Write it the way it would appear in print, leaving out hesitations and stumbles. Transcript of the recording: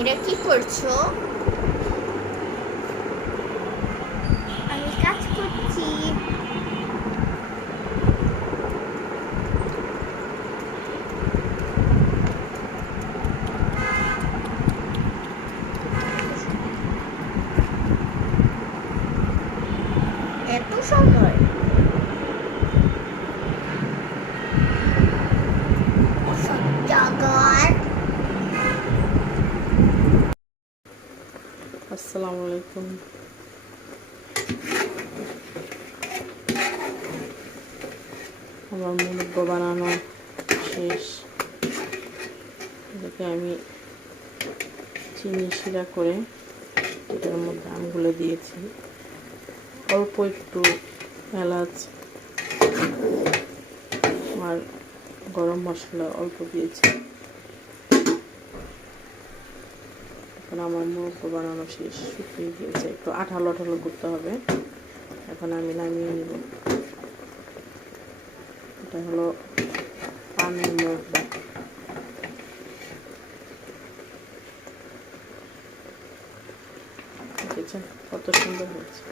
এটা কি করছো? আমি কাজ করছি। এত সময়? আসসালামু আলাইকুম। আমার মুরব্ব বানানো শেষ। এটাকে আমি চিনি শিরা করে এটার মধ্যে আমগুলো দিয়েছি, অল্প একটু এলাচ আর গরম মশলা অল্প দিয়েছি। এখন আমার মুরব্ব বানানো শেষ, শুকিয়ে গিয়েছে, একটু আঠালো আঠালো করতে হবে। এখন আমি নামিয়ে নিব। এটা হলো পানের মুরব্বা। দেখেছেন কত সুন্দর হয়েছে।